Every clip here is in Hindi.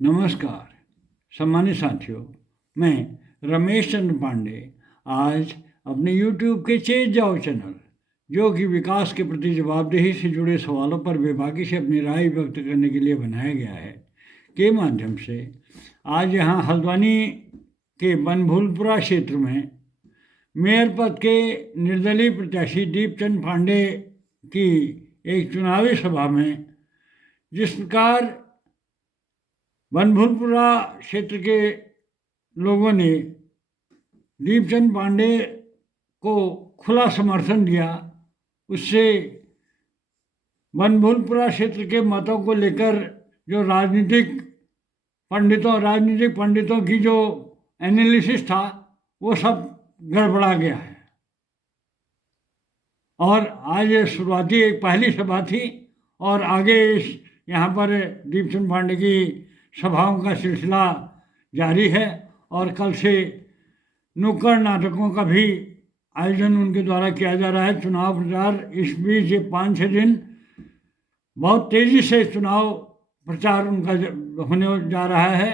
नमस्कार सम्मानित साथियों, मैं रमेश चंद्र पांडे आज अपने YouTube के चेत जाओ चैनल, जो कि विकास के प्रति जवाबदेही से जुड़े सवालों पर बेबाकी से अपनी राय व्यक्त करने के लिए बनाया गया है, के माध्यम से आज यहाँ हल्द्वानी के बनभूलपुरा क्षेत्र में मेयर पद के निर्दलीय प्रत्याशी दीपचंद पांडे की एक चुनावी सभा में जिस प्रकार बनभूलपुरा क्षेत्र के लोगों ने दीपचंद पांडे को खुला समर्थन दिया, उससे बनभूलपुरा क्षेत्र के मतों को लेकर जो राजनीतिक पंडितों की जो एनालिसिस था वो सब गड़बड़ा गया है। और आज शुरुआती एक पहली सभा थी और आगे यहाँ पर दीपचंद पांडे की सभाओं का सिलसिला जारी है और कल से नुक्कड़ नाटकों का भी आयोजन उनके द्वारा किया जा रहा है। चुनाव प्रचार इस बीच ये 5-6 दिन बहुत तेज़ी से चुनाव प्रचार उनका होने जा रहा है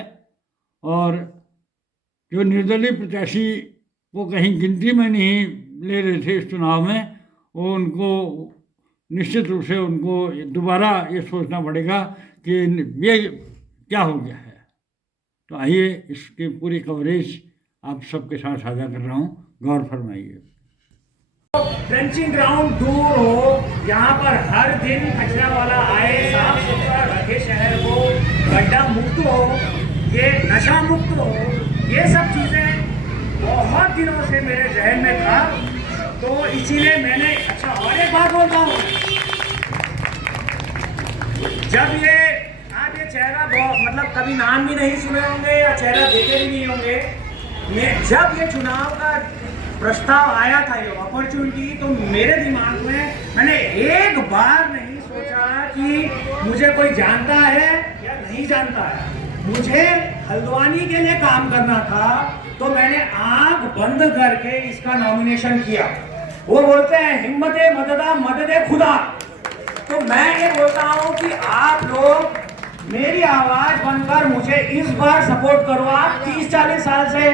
और जो निर्दलीय प्रत्याशी वो कहीं गिनती में नहीं ले रहे थे इस चुनाव में, वो उनको निश्चित रूप से उनको दोबारा ये सोचना पड़ेगा कि ये क्या हो गया है। तो आइए इसकी पूरी कवरेज आप सबके साथ साझा कर रहा हूँ, गौर फरमाइए। ड्रेंचिंग ग्राउंड दूर हो, यहाँ पर हर दिन कचरा वाला आए, साफ सुथरा रखे शहर को, गड्ढा मुक्त हो, ये नशा मुक्त हो, ये सब चीज़ें बहुत दिनों से मेरे जहन में था। तो इसीलिए मैंने और एक बात बोलता हूँ, जब ये आप ये चेहरा मतलब कभी नाम भी नहीं सुने होंगे या चेहरा देखे भी नहीं होंगे, जब ये चुनाव का प्रस्ताव आया था, ये अपॉर्चुनिटी, तो मेरे दिमाग में मैंने एक बार नहीं सोचा कि मुझे कोई जानता है या नहीं जानता है। मुझे हल्द्वानी के लिए काम करना था, तो मैंने आंख बंद करके इसका नॉमिनेशन किया। वो बोलते हैं हिम्मते मददा मददे खुदा। तो मैं ये बोलता हूँ कि आप लोग मेरी आवाज बनकर मुझे इस बार सपोर्ट करो। आप 30-40 साल से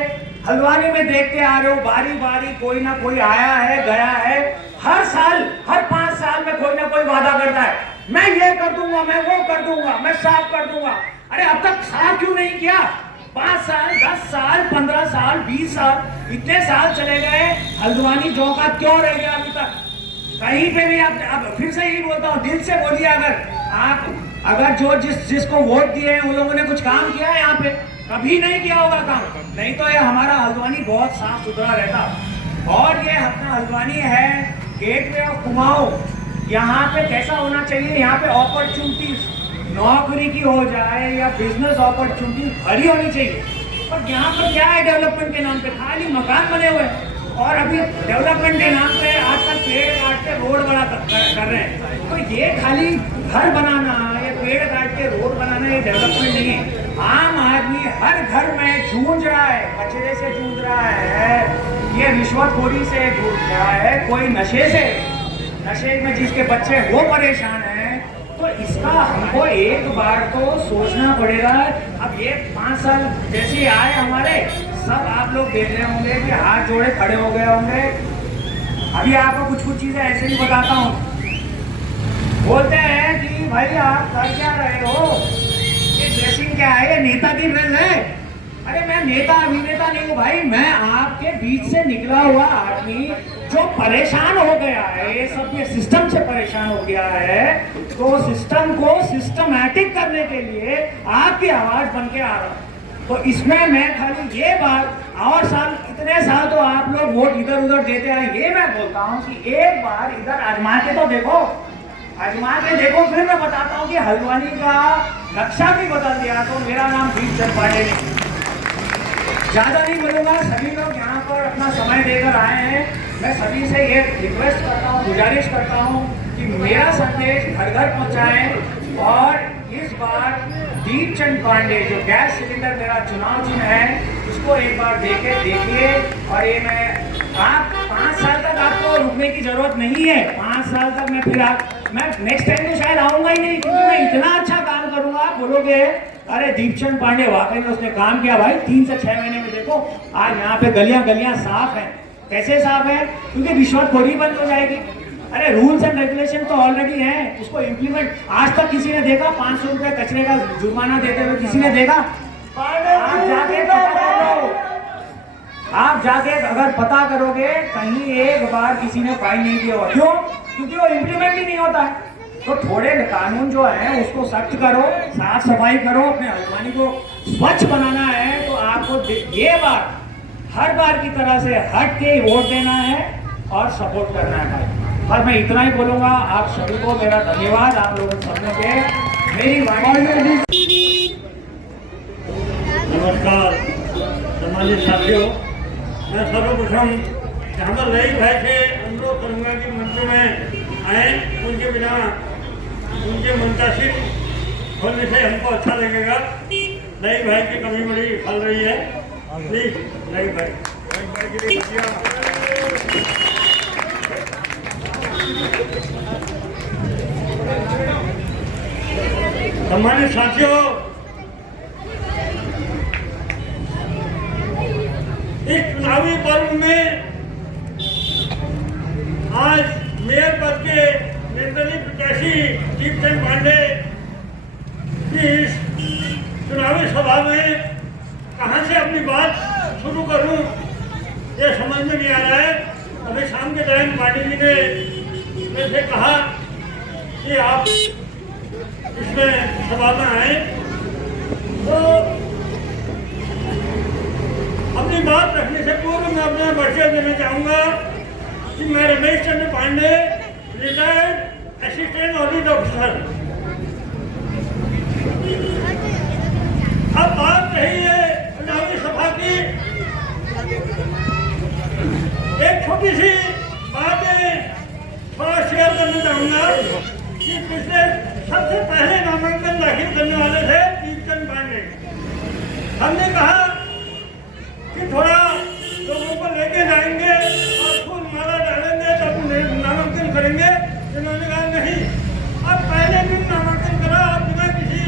हल्द्वानी में देखते आ रहे हो, बारी बारी कोई ना कोई आया है गया है, हर साल हर 5 साल में कोई ना कोई वादा करता है, मैं ये कर दूंगा, मैं वो कर दूंगा, मैं साफ कर दूंगा। अरे अब तक साफ क्यों नहीं किया? 5 साल 10 साल 15 साल 20 साल इतने साल चले गए, हल्द्वानी जो का क्यों रह गया अभी तक? कहीं पे भी आप, अब फिर से यही बोलता हूँ, दिल से बोलिए, अगर जो जिसको वोट दिए हैं उन लोगों ने कुछ काम किया है यहाँ पे? कभी नहीं किया होगा काम, नहीं तो ये हमारा हल्द्वानी बहुत साफ सुथरा रहता। और ये अपना हल्द्वानी है गेटवे ऑफ कुमाऊं, यहाँ पे कैसा होना चाहिए, यहाँ पे अपॉर्चुनिटीज नौकरी की हो जाए या बिजनेस अपॉर्चुनिटी भरी होनी चाहिए। पर यहाँ पर क्या है, डेवलपमेंट के नाम पे खाली मकान बने हुए हैं और अभी डेवलपमेंट के नाम पे आजकल पेड़ काट के रोड बना कर रहे हैं। तो ये खाली घर बनाना, ये पेड़ काट के रोड बनाना, ये डेवलपमेंट नहीं है। आम आदमी हर घर में जूझ रहा है, कचरे से जूझ रहा है, ये रिश्वतखोरी से जूझ रहा है, कोई नशे में जिसके बच्चे वो परेशान हैं। तो इसका हमको एक बार तो सोचना पड़ेगा। अब ये 5 साल जैसे आए हमारे, सब आप लोग देख रहे होंगे कि हाथ जोड़े खड़े हो गए होंगे। अभी आपको कुछ चीजें ऐसे ही बताता हूँ। बोलते हैं कि भाई आप कर क्या रहे हो, ये ड्रेसिंग क्या है, ये नेता की ड्रेस है। अरे मैं नेता अभिनेता नहीं हूँ भाई, मैं आपके बीच से निकला हुआ आदमी जो परेशान हो गया है, ये सब ये सिस्टम से परेशान हो गया है। तो सिस्टम को सिस्टमैटिक करने के लिए आपकी आवाज बन के आ रहा हूँ। तो इसमें मैं खाली ये बात, और साल इतने साल तो आप लोग वोट इधर उधर देते आए, ये मैं बोलता हूँ कि एक बार इधर आजमा के तो देखो, फिर मैं बताता हूँ कि हल्द्वानी का नक्शा भी बदल दिया। तो मेरा नाम दीपचंद पांडे नहीं, ज़्यादा नहीं बोलूँगा। सभी लोग यहाँ पर अपना समय देकर आए हैं। मैं सभी से ये रिक्वेस्ट करता हूँ, गुजारिश करता हूँ कि मेरा संदेश घर घर पहुँचाएं। और इस बार दीपचंद पांडे जो गैस सिलेंडर मेरा चुनाव चिन्ह है, इसको एक बार देखिए। और ये मैं आप 5 साल तक आपको रुकने की जरूरत नहीं है। 5 साल तक मैं नेक्स्ट टाइम तो शायद आऊँगा ही नहीं, क्योंकि मैं इतना अच्छा काम करूँगा आप बोलोगे अरे दीपचंद पांडे वाकई में उसने काम किया भाई, 3 से 6 महीने में देखो आज यहाँ पे गलियां साफ हैं। कैसे साफ है? क्योंकि रिश्वतखोरी बंद हो जाएगी। अरे रूल्स एंड रेगुलेशन तो ऑलरेडी है, उसको इम्प्लीमेंट आज तक किसी ने देखा? 500 रुपए कचरे का जुर्माना देते हुए किसी ने देखा? आप जाके अगर पता करोगे कहीं एक बार किसी ने फाइन नहीं दिया हो। क्यों? क्योंकि वो इम्प्लीमेंट ही नहीं होता है। तो थोड़े कानून जो है उसको सख्त करो, साफ सफाई करो, अपने हल्द्वानी को स्वच्छ बनाना है। तो आपको ये बार हर बार की तरह से हट के वोट देना है और सपोर्ट करना है भाई। और मैं इतना ही बोलूंगा, आप सभी को मेरा धन्यवाद, आप लोगों सबने के मेरी वाणी। नमस्कार सम्मानित साथियों, मैं सर्वप्रथम यहाँ पर रही भाई से अनुरोध करूँगा कि मंच में आए। उनके बिना उनके मुंतासिर होने से हमको अच्छा लगेगा। नई भाई की कमी बड़ी फल रही है, प्लीज नई भाई के लिए सम्मानित साथियों, इस चुनावी पर्व में आज मेयर पद के निर्दलीय प्रत्याशी दीपचंद पांडे की इस चुनावी सभा में कहां से अपनी बात शुरू करूं ये समझ में नहीं आ रहा है। अभी शाम के टाइम पांडे जी ने मेरे से कहा कि आप इसमें सभा में आए, तो अपनी बात रखने से पूर्व मैं अपना परिचय देना चाहूँगा कि मैं Ramesh Chandra Pandey, retired assistant audit officer. अब बात रही है चुनावी सभा की, एक छोटी सी बात थोड़ा शेयर करना चाहूँगा कि पिछले सबसे पहले नामांकन दाखिल करने वाले थे दीपचंद पांडे। हमने कहा कि थोड़ा लोगों को लेके जाएंगे और फूल माला डालेंगे तब नामांकन करेंगे। इन्होंने कहा नहीं, अब पहले दिन नामांकन करा और बिना किसी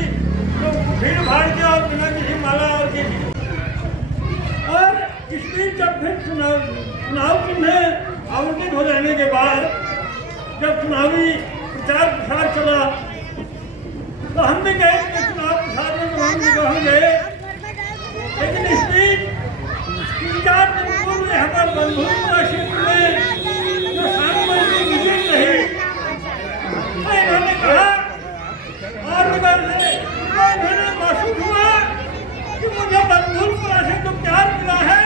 भीड़ भाड़ के और बिना किसी माला और किसी। और इस बीच जब फिर चुनाव चिन्ह आवंटित हो जाने के बाद जब चुनावी प्रचार प्रसार चला तो हमने कहे कि चुनाव प्रसार में तो हम निकल गए, लेकिन इस बीच 3-4 दिन पूर्व यहाँ पर बंधुपुरा क्षेत्र में जो सांसद की मीटिंग रही, तो इन्होंने कहा और मैंने महसूस हुआ कि मुझे बंधुपुरा से जो प्यार मिला है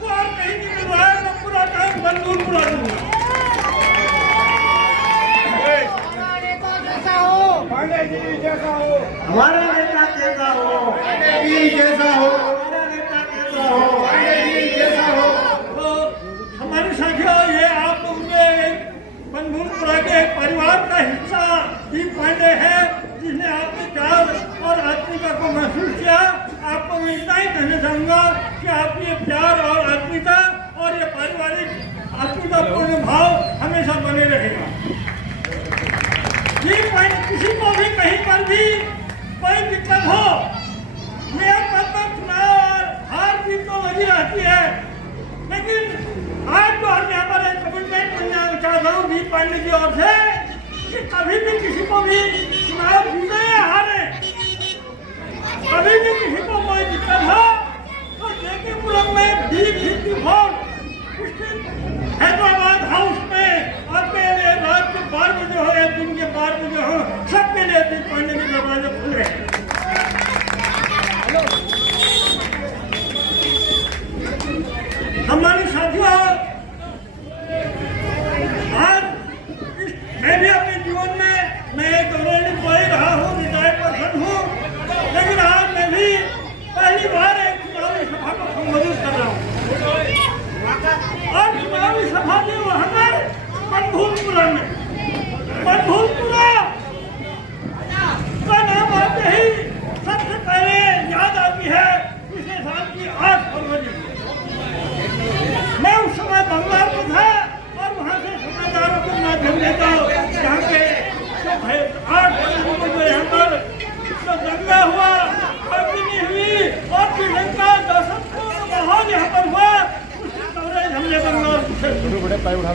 वो और कहीं नहीं मिल रहा है। मैं पूरा टाइम बंधुपुरा दूंगा। पांडे जी जैसा हो, हमारा नेता कैसा हो, पांडे जी जैसा हो, हमारा नेता कैसा हो, पांडे जी जैसा हो। तो हमारे साथियों, ये आप उनके बंधुपुरा के परिवार का हिस्सा दीप पांडे है, जिसने आपके प्यार और आत्मीयता को महसूस किया। आपको मैं इतना ही कहना चाहूँगा कि आपकी ये प्यार और आत्मीयता और ये पारिवारिक आत्मीयतापूर्ण भाव हमेशा बने रहेगा। ये किसी को भी कहीं पर भी कोई दिक्कत हो, मेयर पद पर चुनाव और हार जीत तो लगी रहती है, लेकिन आज तो हम यहाँ पर एक कमिटमेंट करना चाहता हूँ दीप पांडे की ओर से कि कभी भी किसी को भी चुनाव जीते या हारे, कभी भी किसी को कोई दिक्कत हो तो जेकेपुरम में D54 हैदराबाद हाउस में आपके लिए रात के 12 बजे हो या दिन के 12 बजे हो, सबके लिए दीप पांडे के दरवाजे खुले हैं।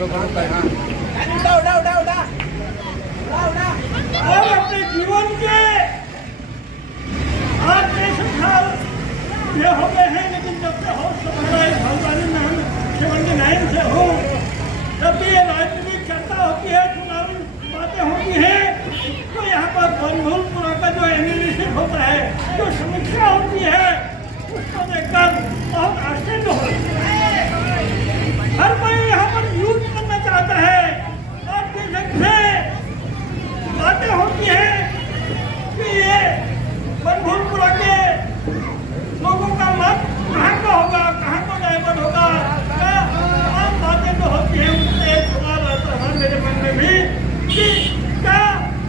और अपने जीवन के 8-63 साल ये हो गए हैं, लेकिन जब से होश संभाला इस भगवानी में हम 79 से हूँ, जब भी ये राजनीतिक चर्चा होती है, चुनावी बातें होती हैं, तो यहाँ पर बनभूलपुरा का जो एनालिसिस होता है, जो समीक्षा होती है, उसको देखकर बहुत आश्चर्य होता है। हर कोई यहाँ पर यूज करना चाहता है और से बातें होती हैं कि ये बनभूलपुरा के लोगों का मत कहाँ का होगा, कहाँ को डायवर्ट होगा, तमाम बातें तो होती हैं। उससे एक सवाल आता है मेरे मन में भी कि क्या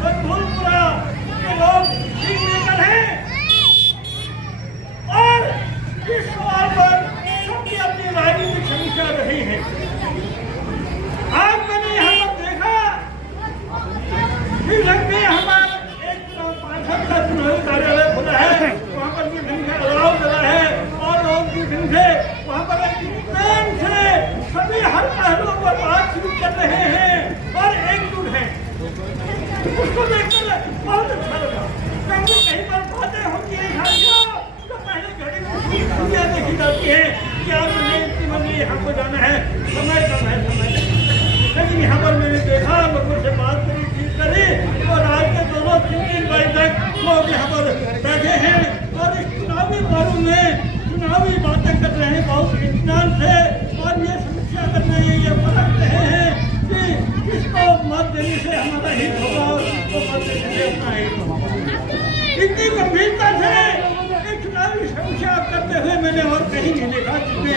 बनभूलपुरा के लोग ठीक लेकर हैं, और इस सवाल पर सबकी अपनी राजनीतिक समीक्षा रही है। आज मैंने यहाँ पर देखा कि लंबी हमारा एक पार्षद का चुनावी कार्यालय खुला है, वहाँ पर भी ढंग से अलाव चला है और लोग भी ढंग से वहाँ पर प्रेम से सभी हर पहलुओं पर बात शुरू कर रहे हैं और एकजुट हैं। उसको देखकर बहुत अच्छा लगा। कहीं कहीं पर बातें होती हैं साथियों, तो पहले घड़ी में देखी जाती है कि आप नहीं यहाँ को जाना है, समय कम है, समय लेकिन यहाँ पर मैंने देखा, लोगों से बात करी, ठीक करी, और आज के 2-3 बजे तक लोग यहाँ पर बैठे हैं और इस चुनावी बारों में चुनावी बातें कर रहे हैं बहुत इत्मीनान से, और ये समीक्षा कर रहे हैं, ये परख रहे हैं कि किसको मत देने से हमारा हित होगा और किसको मत देने से अपना हित होगा। इतनी गंभीरता से एक चुनावी समीक्षा करते हुए मैंने और कहीं नहीं देखा, जितने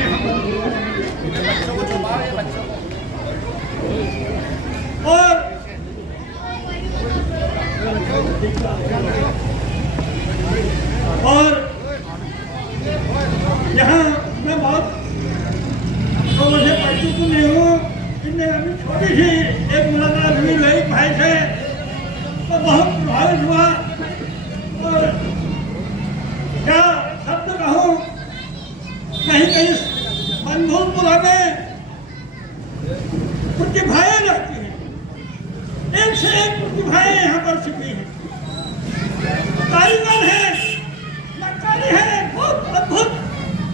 और यहाँ मैं बहुत लोगों से परिचित नहीं हूँ, इनने अभी छोटी सी एक मुलाकात हुई ललित भाई से, तो बहुत प्रभावित हुआ। और क्या शब्द कहूँ, कहीं कहीं बनभूलपुरा में प्रतिभाएं रहती हैं, एक से एक प्रतिभाएं यहाँ पर छिपी हैं, कारीगर है, नक्कारी है, बहुत अद्भुत,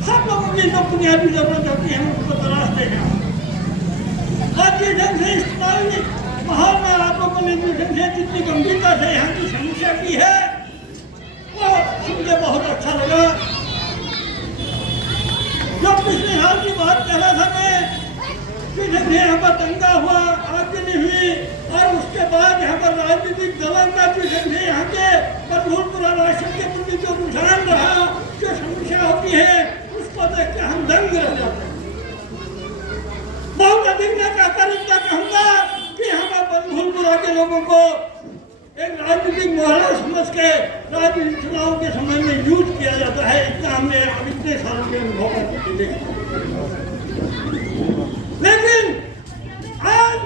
सब लोगों की जो बुनियादी जरूरत होती है उसको तलाशते हैं। आज जिस ढंग से इस चुनावी माहौल में आप लोगों ने जिस ढंग से जितनी गंभीरता से यहाँ की समीक्षा की है, वो सुनकर बहुत अच्छा लगा। जो पिछले साल की बात कह रहा था मैं, कि यहाँ पर दंगा हुआ, आगजनी हुई, और उसके बाद यहाँ पर राजनीतिक दलों का जो यहाँ के बनभूलपुरा राष्ट्र के प्रति जो रुझान रहा, जो समीक्षा होती है, उसको देख के हम दंग रह जाते हैं। बहुत अधिक मैं कहकर इतना कहूँगा कि हमारे बनभूलपुरा के लोगों को एक राजनीतिक मोहरा समझ के राजनीतिक चुनाव के समय में यूज किया जाता है, इतना हमने इतने सालों के अनुभव देखा। लेकिन आज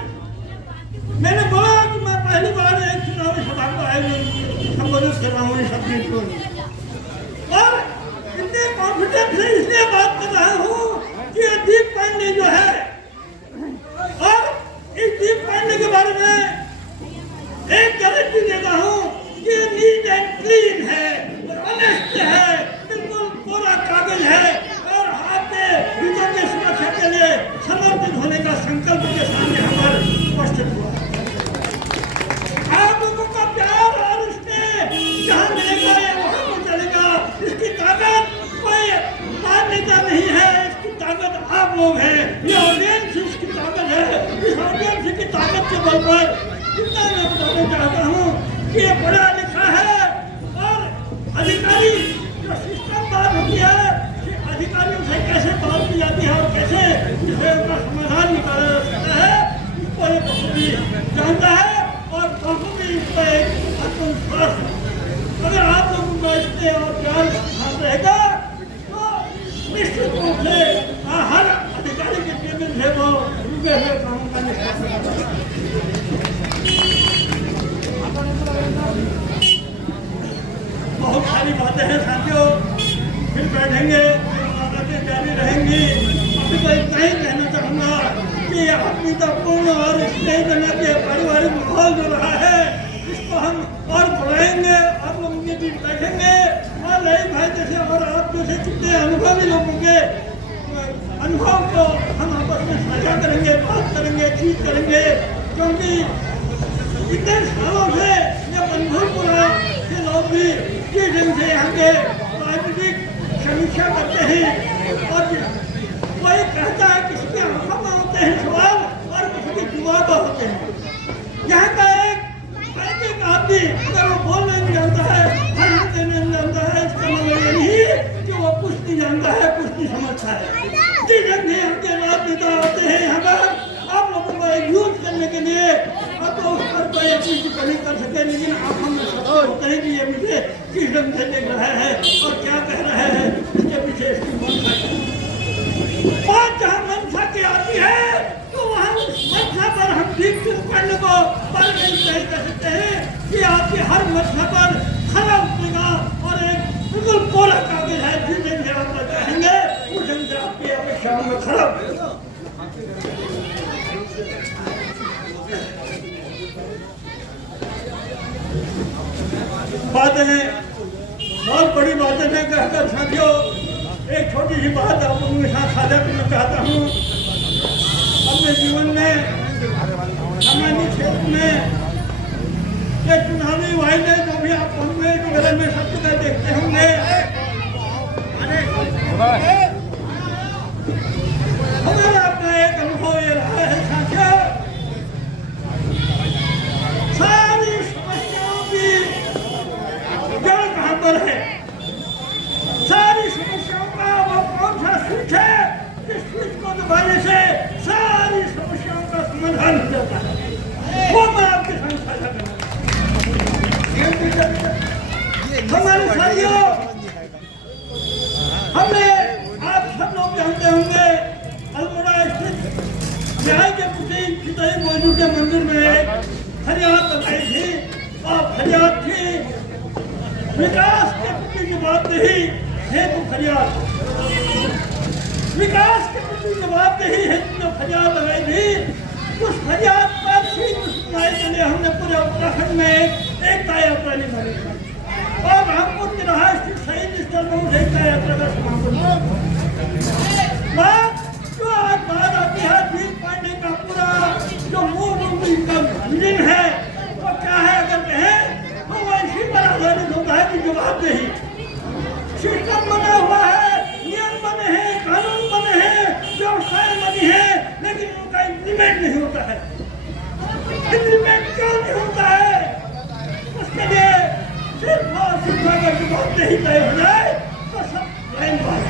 मैंने बोला कि मैं पहली बार एक चुनावी सभा को आयोजित संबोधित कर रहा हूँ इस अपने को, और इतने कॉन्फिडेंस से इसलिए बात कर रहा हूँ कि दीप पांडे जो है, और इस दीप पांडे के बारे में एक गारंटी देता हूँ कि नीट एंड क्लीन है, ऑनेस्ट है, बिल्कुल पूरा कागज है, और आपके हितों की सुरक्षा के लिए समर्पित होने का संकल्प के सामने हमारे उपस्थित हुआ। आप लोगों का प्यार और उसने जहाँ मिलेगा या वहाँ को चलेगा, इसकी ताकत कोई राजनेता नहीं है, इसकी ताकत आप लोग हैं, ये ऑडियंस इसकी ताकत है। इस ऑडियंस की ताकत के बल पर इतना मैं बताना चाहता हूँ कि ये पढ़ा लिखा है, और अधिकारी जो सिस्टम बात होती है कि अधिकारियों से कैसे बात की जाती है और कैसे इसे उसका समाधान निकाला जा सकता है, इसको ये बखूबी जानता है और बखूबी इस पर एक आत्मविश्वास है। अगर आप लोगों का इससे और प्यार रहेगा तो निश्चित रूप से हर अधिकारी के केंद्र से वो रुके हुए कामों का निष्पादन करेगा। बहुत सारी बातें हैं साथियों, फिर बैठेंगे, बातें जारी रहेंगी। अभी तो इतना ही कहना चाहूँगा कि ये आत्मीयतापूर्ण और स्नेहजनक के पारिवारिक माहौल जो रहा है इसको हम और बढ़ाएंगे। आप लोग उनके बीच बैठेंगे और रही भाई जैसे और आप जैसे कितने अनुभवी लोगों के अनुभव को हम आपस में साझा करेंगे, बात करेंगे, चीज करेंगे, क्योंकि इतने सालों से ये बंधुपुरा के लोग भी जिस ढंग से यहाँ के राजनीतिक समीक्षा करते हैं और कोई कहता है किसी के आंखों में होते हैं सवाल और किसी के जुबान पर होते हैं। यहाँ का एक आदमी अगर वो बोलने नहीं जानता है, हर देने नहीं जानता है, इसका मतलब ये नहीं कि वो कुछ नहीं जानता है, कुछ नहीं समझता है। जिस ढंग से यहाँ के राजनेता होते हैं यहाँ पर आप लोगों को यूज करने के लिए अब तो उस पर कोई अपनी टिप्पणी कर सके, लेकिन आप हम होते हैं कि ये मुझे किस ढंग से देख रहा है और क्या कह रहा है, इसके पीछे इसकी मंशा क्या। और जहाँ मंशा की आती है तो वहाँ उस मंशा पर हम ठीक करने को पर नहीं कह सकते हैं कि आपकी हर मंशा पर खरा उतरेगा और एक बिल्कुल कोरा कागज है जिस ढंग से आप चाहेंगे उस ढंग से आपकी अपेक्षाओं में खरा उतरेगा। बातें हैं, बहुत बड़ी बातें हैं कहकर साथियों एक छोटी सी बात आप लोगों के साथ साझा करना चाहता हूँ। अपने जीवन में सामान्य क्षेत्र में ये चुनावी वायदे जो भी आप कांग्रेस वगैरह में सब जगह देखते होंगे, हमारा अपना एक अनुभव ये रहा है साथियों, सारी समस्याओं की जड़ कहाँ पर है, सारी समस्याओं का वो कौन सा स्विच है जिस स्विच को दबाने से सारी समस्याओं का समाधान हो जाता है, वो मैं आपके साथ साझा करना। हमारे साथियों, हमने आप सब लोग जानते होंगे अल्मोड़ा स्थित न्याय के प्रति चितई मौजूद के मंदिर में फरियाद बताई थी और फरियाद थी विकास के प्रति जवाबदेही हेतु फरियाद, विकास के प्रति जवाबदेही हेतु जो फरियाद लगाई थी उस फरियाद पर सुनवाई के लिए हमने पूरे उत्तराखंड में एकता यात्रा निकाली और रामपुर के रहा स्थित शहीद स्थल में उस एकता यात्रा का समापन। जो आज बात आती है वीर पांडे का पूरा जो मूल विजन है वो क्या है अगर कहें तो वो इसी पर आधारित होता है कि जवाबदेही। सिस्टम बना हुआ है, नियम बने हैं, कानून बने हैं, व्यवस्थाएं बनी है, लेकिन उनका इम्प्लीमेंट नहीं होता है। इम्प्लीमेंट क्यों नहीं होता है? उसके लिए सिर्फ और सिर्फ अगर जवाबदेही तय हो जाए तो सब लाइन पाए।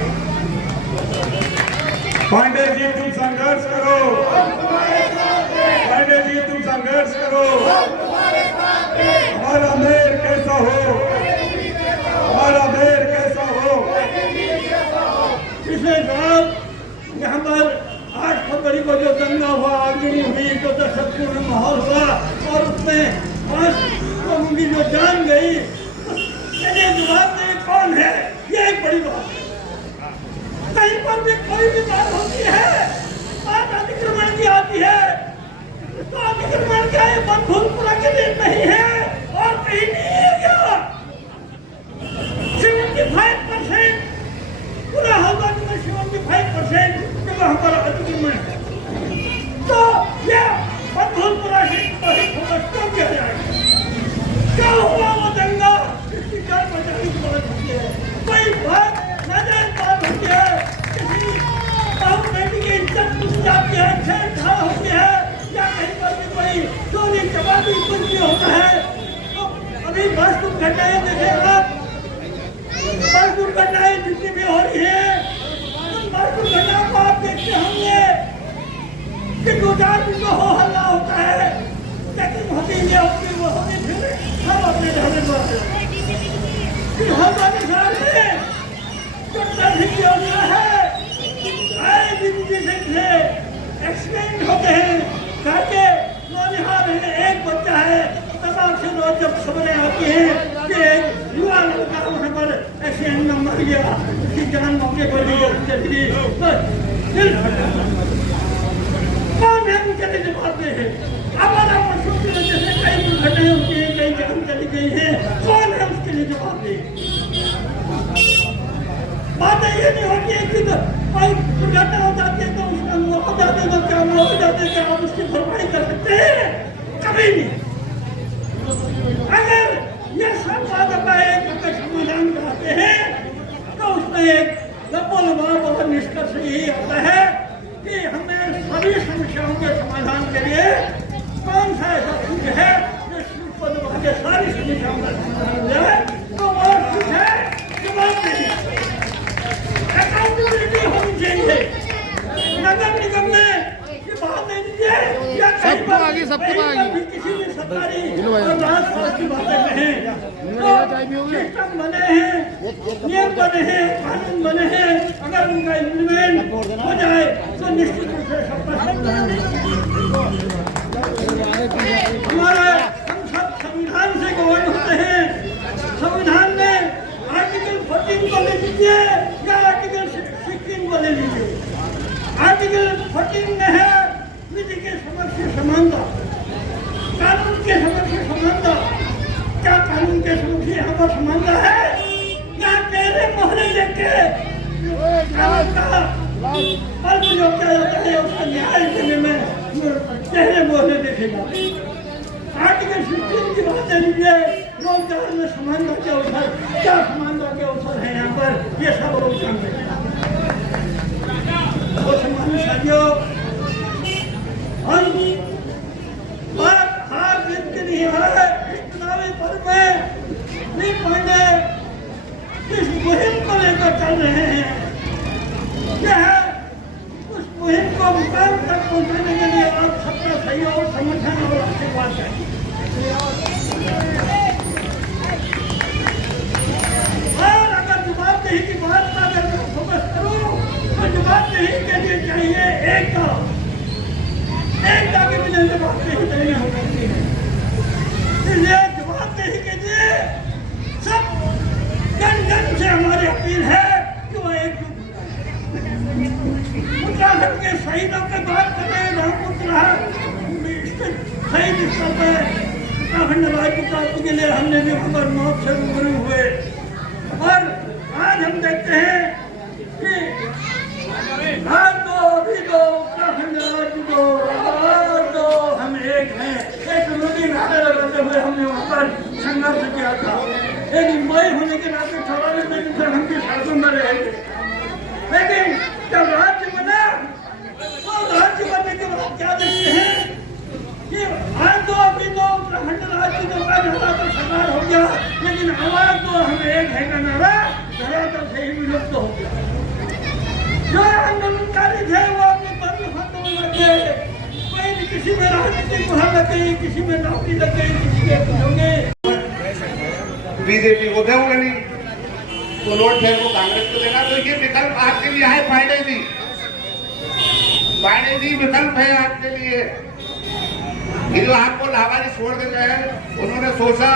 पांडे जी तुम संघर्ष करो, पांडे जी तुम संघर्ष करो, हमारा मेयर कैसा हो, हमारा मेयर कैसा हो। पिछले साल यहाँ पर 8 फरवरी को जो दंगा हुआ, आगजनी हुई, जो दहशतपूर्ण माहौल हुआ और उसमें 5 लोगों की जो जान गई, उसके जवाबदेही कौन है, ये एक बड़ी बात है। कहीं पर भी कोई भी बात होती है, बात अतिक्रमण की आती है, तो अतिक्रमण क्या है, बंधुपुरा के लिए नहीं है और कहीं नहीं है क्या? 75% पूरा होगा कि 75% जगह हमारा अतिक्रमण है, तो यह बंधुपुरा से फोकस क्यों किया जाएगा? क्या हुआ वो दंगा? इसकी जान बचाने की बात होती है, कोई बात नाजायज बात होती है, किसी बाप बेटी की इज्जत कुछ जाती है, छेड़छाड़ होती है, या कहीं पर भी कोई चोरी चपाटी कुछ भी होता है, तो अभी बस दुर्घटनाएं देखे आप, बस दुर्घटनाएं जितनी भी हो रही है, उन बस दुर्घटनाओं को आप देखते होंगे कि 2-4 दिन को हो हल्ला होता है, लेकिन होती ये होती वो होती फिर सब अपने ढंग से फिर हल्ला के सामने जो ट्रैफिक योजना है, आए दिन से एक्सीडेंट होते हैं, घर के नौनिहाल है, एक बच्चा है, तमाम से रोज जब खबरें आती हैं कि एक युवा लड़का वहाँ पर एक्सीडेंट में मर गया, उसकी जान मौके पर चली गई, बस दिल फटा। कौन है उनके लिए जवाब दे? हमारा पशु की वजह से कई दुर्घटनाएं होती हैं, कई जान चली गई है, कौन है उसके लिए जवाब दे? बात ये नहीं होती है कि कोई दुर्घटना हो जाती है तो उसका मुआवजा दे दो, क्या मुआवजा दे के आप उसकी भरपाई कर सकते हैं? कभी नहीं। अगर ये सब बात एक संविधान कराते हैं तो उसमें एक लंबा और निष्कर्ष यही आता है कि हमें सभी समस्याओं के समाधान के लिए कौन सा ऐसा चीज है जो सारी समस्याओं का समाधान हो जाए, तो वो चीज है जवाबदेही, अकाउंटेबिलिटी होनी चाहिए। नगर निगम में ये बात नहीं दीजिए या सबको आगे भी किसी भी सरकारी और राजस्व की बातें कहें, तो सिस्टम बने हैं, नियम बने हैं, कानून बने हैं, अगर उनका इम्प्लीमेंट हो जाए तो निश्चित रूप से सबका समाधान हमारा। हम सब संविधान से गवर्न होते हैं। संविधान में आर्टिकल 14 को ले लीजिए या आर्टिकल 16 को ले लीजिए। आर्टिकल 14 में है विधि के समक्ष समानता, कानून के समक्ष समानता। क्या कानून के समक्ष यहाँ पर समानता है? यहाँ चेहरे मोहरे देख के कानून का फल जो किया जाता है उसका न्याय देने में चेहरे मोहरे देखेगा। आर्टिकल 16 की बात ले लीजिए, रोजगार में समानता के अवसर, क्या समानता के अवसर है यहाँ पर, ये सब लोग जानते हैं। वो समान साथियों, हम बात हार जीत के नहीं है। इस चुनावी पर्व में नहीं पांडे इस मुहिम को लेकर चल रहे हैं। यह उस मुहिम को मुकाम तक पहुंचाने के लिए आप सबका सहयोग, समर्थन और आशीर्वाद चाहिए। और अगर जवाबदेही की बात का अगर मैं फोकस करूं तो जवाबदेही के लिए चाहिए एकता के बिना जवाबदेही नहीं हो सकती है। इसलिए जवाबदेही के लिए सब जन से हमारी अपील है कि वो एकजुट उत्तराखंड के शहीदों की बात करें। रामपुत्र शहीद स्थल पर उत्तराखंड राज्य प्राप्ति के लिए हमने भी खबर मौत से रूबरू हुए और आज हम देखते हैं कि भारत दो, अभी दो, उत्तराखंड राज्य दो, हम एक हैं। एक विरोधी नारे लगाते हुए हमने वहाँ पर संघर्ष किया था। एक मुंबई होने के नाते 44 दिन तक हम की सड़कों में रहे थे, लेकिन जब राज्य बना तो राज्य बनने के बाद क्या देखते हैं कि आज दो, अभी दो, उत्तराखंड राज्य दो का नारा तो सरकार हो गया, लेकिन आवाज तो हम एक है का नारा धरातल से ही विलुप्त हो गया। जो आंदोलनकारी थे वो अपने बंद खातों में लगे, कोई किसी में राजनीतिक बुरा लग गई, किसी में नौकरी लग गई, किसी के कुछ होंगे। बीजेपी को दोगे नहीं तो नोट फेयर को कांग्रेस को देना, तो ये विकल्प आपके लिए है। पांडे जी विकल्प है आपके लिए। ये जो आपको लावारिस छोड़ देते हैं, उन्होंने सोचा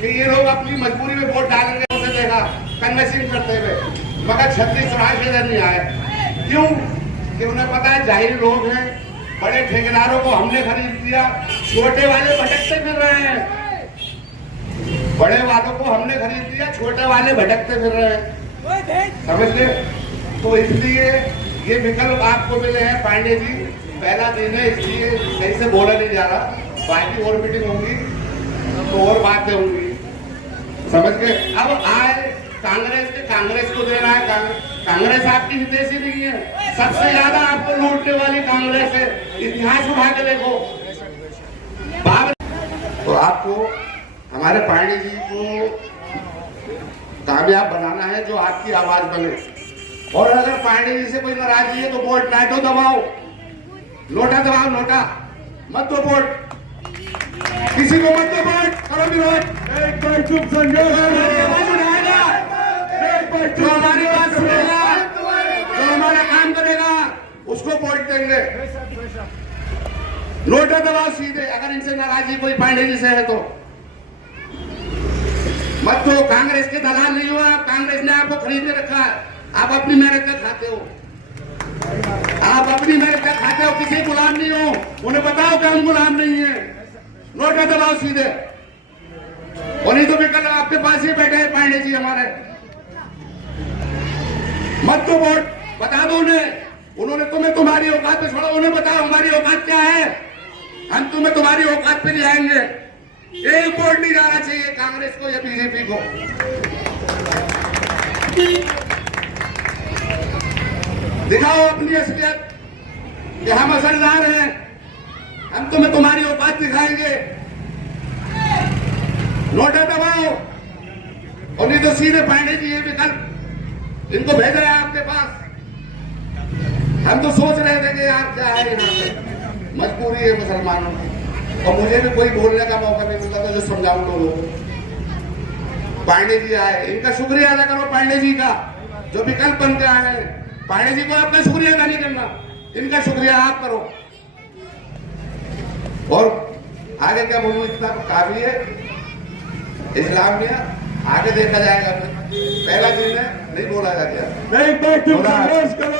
कि ये लोग अपनी मजबूरी में वोट डालेंगे, उसे देगा कन्वेंसिंग करते हुए, मगर 36 इधर नहीं आए। क्यों? कि उन्हें पता है जाहिर लोग हैं, बड़े ठेकेदारों को हमने खरीद लिया, छोटे वाले भटकते फिर रहे हैं। बड़े वालों को हमने खरीद लिया, छोटे वाले भटकते फिर रहे हैं, समझते? तो इसलिए ये विकल्प आपको मिले हैं। पांडे जी पहला दिन है, इसलिए सही से बोला नहीं जा रहा, बाकी और मीटिंग होंगी तो और बातें होंगी, समझ गए? अब आए कांग्रेस को दे रहा है। कांग्रेस आपकी हितैषी नहीं है, सबसे ज्यादा आपको लूटने वाली कांग्रेस है। इतिहास उठा के देखो। तो आपको हमारे पांडे जी को कामयाब बनाना है, जो आपकी आवाज बने। और अगर पांडे जी से कोई नाराजगी है तो वोट नाटो दबाओ, नोटा दबाओ, नोटा मत दो वोट, किसी को मत दो वोट, करो विरोध। एक बार चुप संजय, जो हमारी बात सुनेगा, जो हमारा काम करेगा, उसको वोट देंगे। नोटा दबाओ सीधे। अगर इनसे नाराजगी कोई पांडे जी से है तो मत तो। कांग्रेस के दलाल नहीं हो आप, कांग्रेस ने आपको खरीद के रखा है, आप अपनी मेहनत का खाते हो। आप अपनी मेहनत खाते हो, किसी गुलाम नहीं हो। उन्हें बताओ कि हम गुलाम नहीं है। नोटा दबाओ सीधे, और नहीं तो भी कल आपके पास ही बैठे हैं पांडे जी हमारे। मत तो वोट बता दो उन्होंने तुम्हें तुम्हारी औकात पे छोड़ा। उन्हें बताओ हमारी औकात क्या है, हम तुम्हें तुम्हारी औकात पे ले आएंगे। एक वोट नहीं जाना चाहिए कांग्रेस को या बीजेपी को। दिखाओ अपनी असलियत कि हम असरदार हैं, हम तुम्हें तुम्हारी औकात दिखाएंगे। नोटा दबाओ, और नहीं तो सीधे पांडे जी ये विकल्प इनको भेज रहे हैं आपके पास। हम तो सोच रहे थे कि यार क्या है, यहाँ पे मजबूरी है मुसलमानों की, और मुझे भी कोई बोलने का मौका नहीं मिलता था जो समझाऊं लोगों को। पांडे जी आए, इनका शुक्रिया अदा करो पांडे जी का, जो विकल्प बन के आए हैं। पांडे जी को आपका शुक्रिया अदा नहीं करना, इनका शुक्रिया आप करो। और आगे क्या बोलूं, इतना काफी है। इस्लाम में आगे देखा जाएगा, पहला दिन है नहीं बोला जाता। नहीं बैठो, संघर्ष करो।